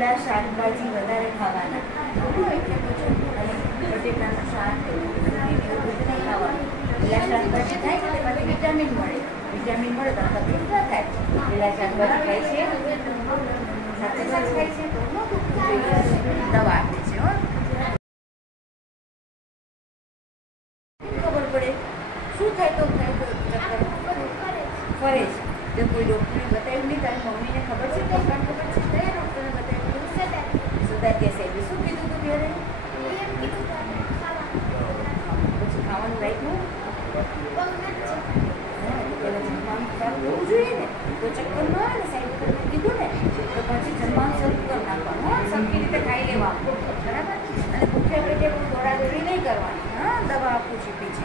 લીલા શાકભાજી વધારે ખાવાના, એટલે પછી બટેટાનું શાક એવું બધું નહીં ખાવાનું. લીલા શાકભાજી ખાય એટલે પછી વિટામિન મળે તો તકલીફ ના થાય. લીલા શાકભાજી ખાય છે, સાથે ખાય છે તો દવા આપે છે. ખબર પડે શું થાય તો ચક્કર ફરે છે. તો કોઈ ડૉક્ટરને બતાવ્યું નહીં? તારી મમ્મીને ખબર છે? ડૉક્ટરને ખબર છે? કયા ડૉક્ટરને બતાવ્યું? સુદાત્યા સાહેબે શું કીધું હતું ત્યારે? પછી ખાવાનું રાખ્યું? પેલા જમવાનું ખરાબ થવું જોઈએ ને, તો ચક્કર ન આવે ને. સાહેબે તમને કીધું ને તો પછી જમવાનું શરૂ કરી નાખવાનું. સરખી રીતે ખાઈ લેવાનું, બરાબર? અને ભૂખ્યા પેટે બહુ દોડાદોડી નહીં કરવાની. હા, દવા આપું છું પીછે.